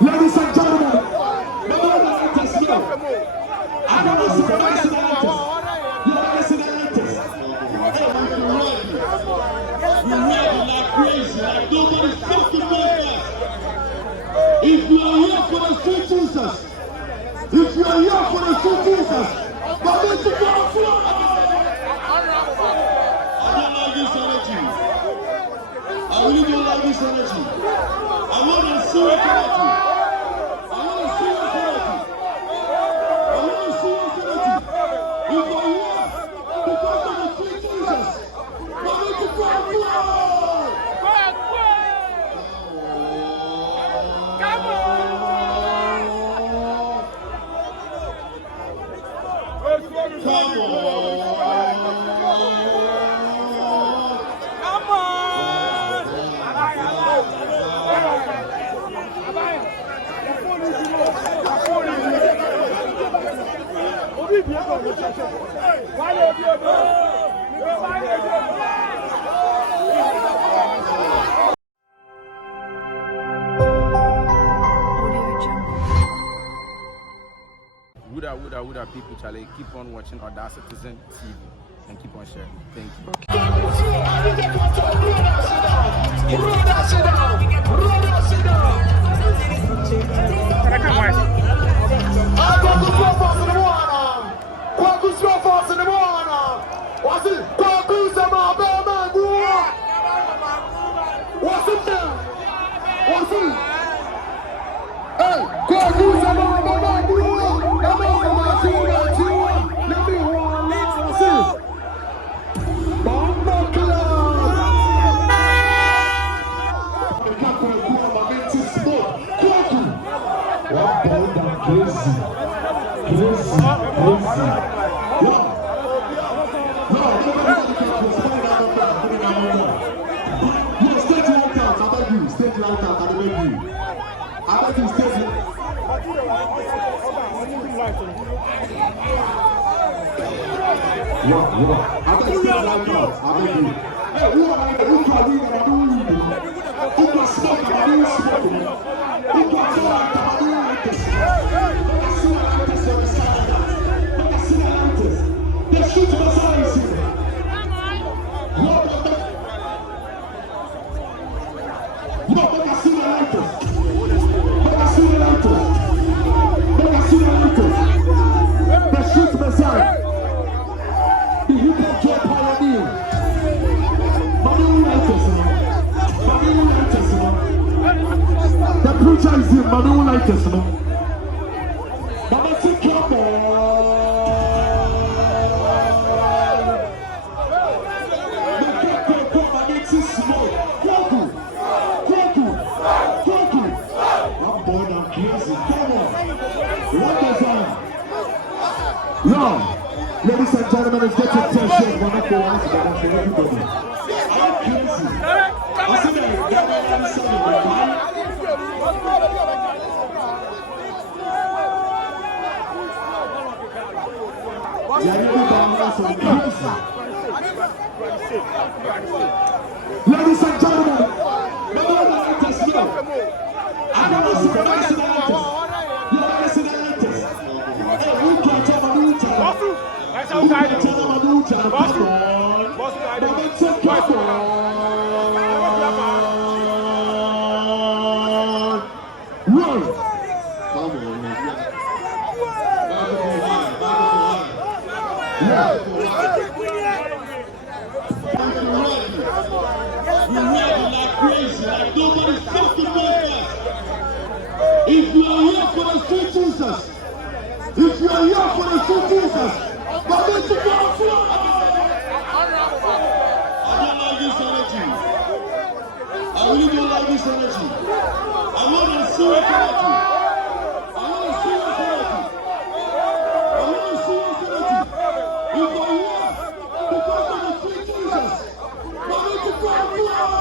Ladies and gentlemen, no one let us know. I don't know if you're like crazy, like nobody's talking about us. If you are here for the sweet Jesus, if you are here for the sweet Jesus, but this is your floor. I don't like this energy. I really don't like this energy. I want to see it energy. I want to see it energy. I want to see it energy. If you are here because of the sweet Jesus, but this is your floor. Would people, Charlie, keep on watching Oda Citizen TV and keep on sharing. Thank you. Ladies and gentlemen, it's getting tension. We're not going to for everybody. I'm crazy. I said that ladies and gentlemen, no one let us know. I don't know if you're nobody's talking about us. If you are here for the sweet Jesus, if you are here for the sweet Jesus, but this is your floor. I don't like this energy. I really don't like this energy. I want to see it energy. I want to see it energy. I want to see it energy. If you are here because of the sweet Jesus, but this is your floor.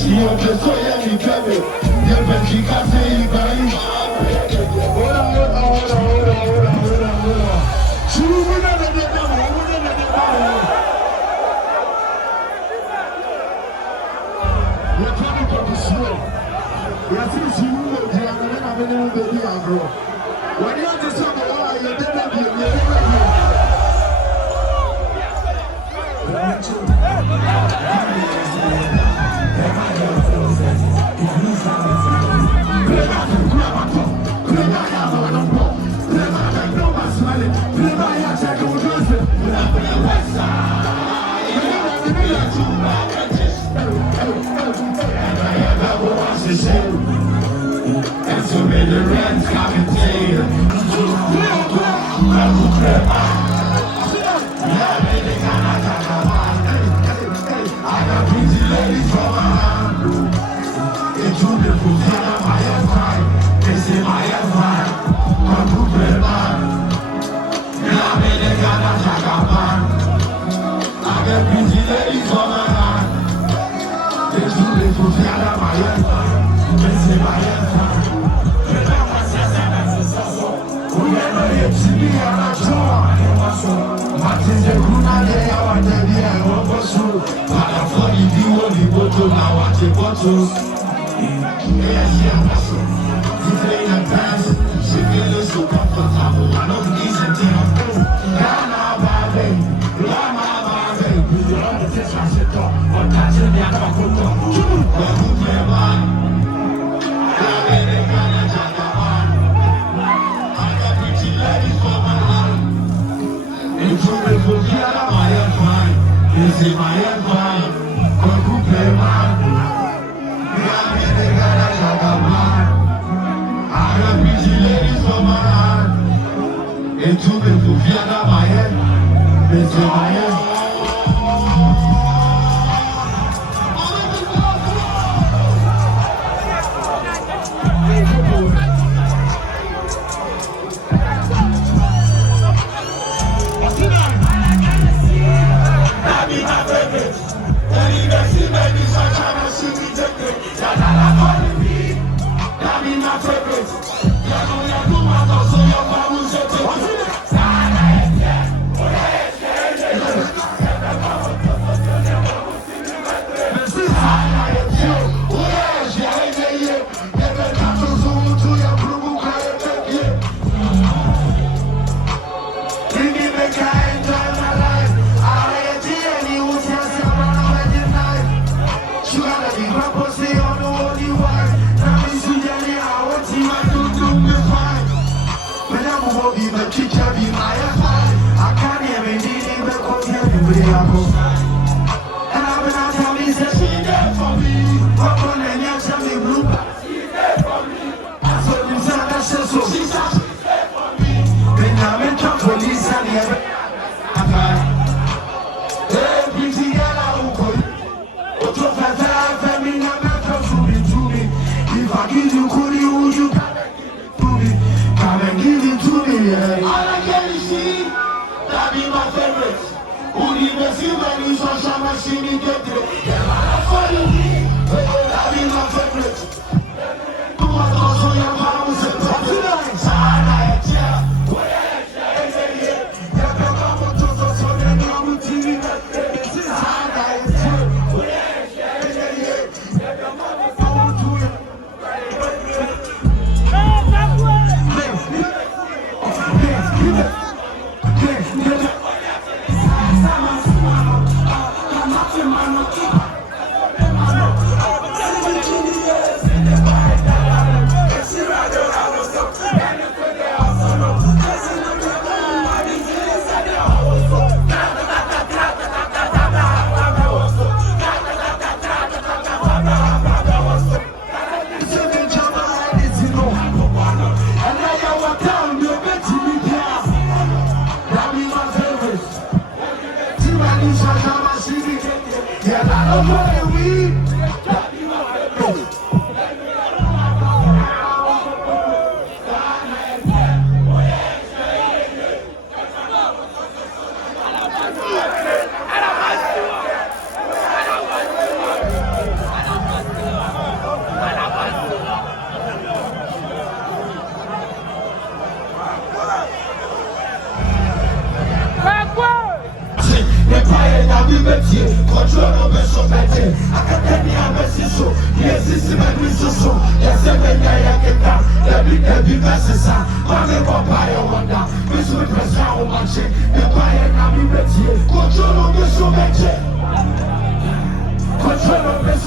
She on the soil, you tell me. You're You're trying to be slow. You're thinking you will be able to be a girl. When you have to say, oh, you're never be and so many rents coming to you. I got busy ladies from my hand. It's beautiful, my empire. They say my empire. I'm good, man. I got busy ladies from my hand. It's beautiful, my empire. They say my empire. This is my empire, I'm good play man. I got busy ladies for my hand. Into the Fufiana, my head. This is my empire. Control no beso bete,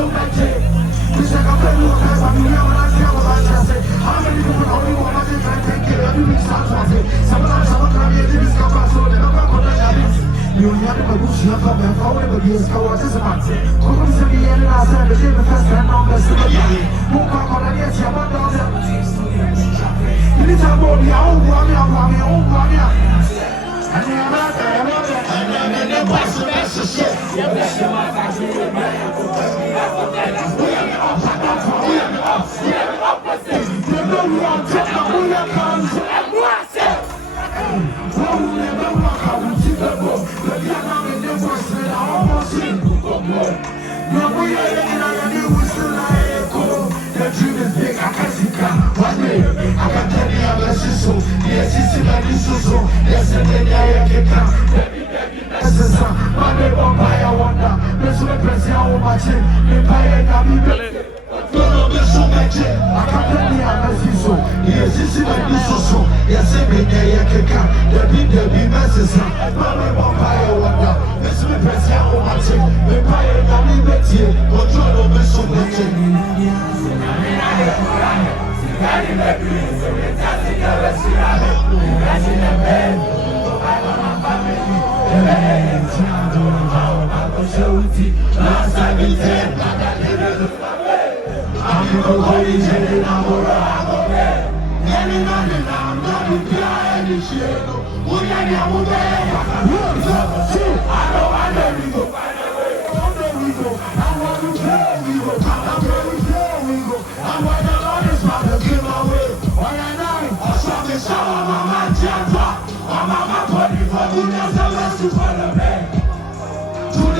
so much. Wish I could play you a pass, I mean, yeah, when I feel what I just say. How many people know me want to take care of every week, start to say. Sometimes I'm here, this come back, so they don't come on that. You and the bush, you come and forward, but you go what is a man. Come to me and I said, the game fast and on the city. Walk out on the edge, I'm not down there. You need to go the old one, old one. And I'm in the box of that shit.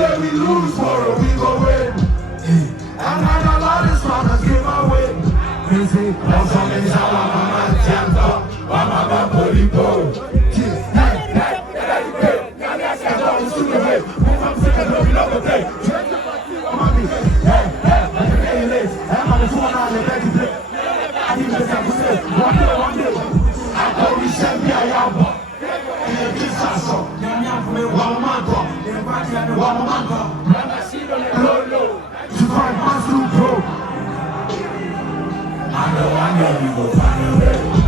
Today we lose, tomorrow we go win. And I got all this promise, give my way. We say, what's on this hour, mama, champ, mama, polipo. I know we go find a way.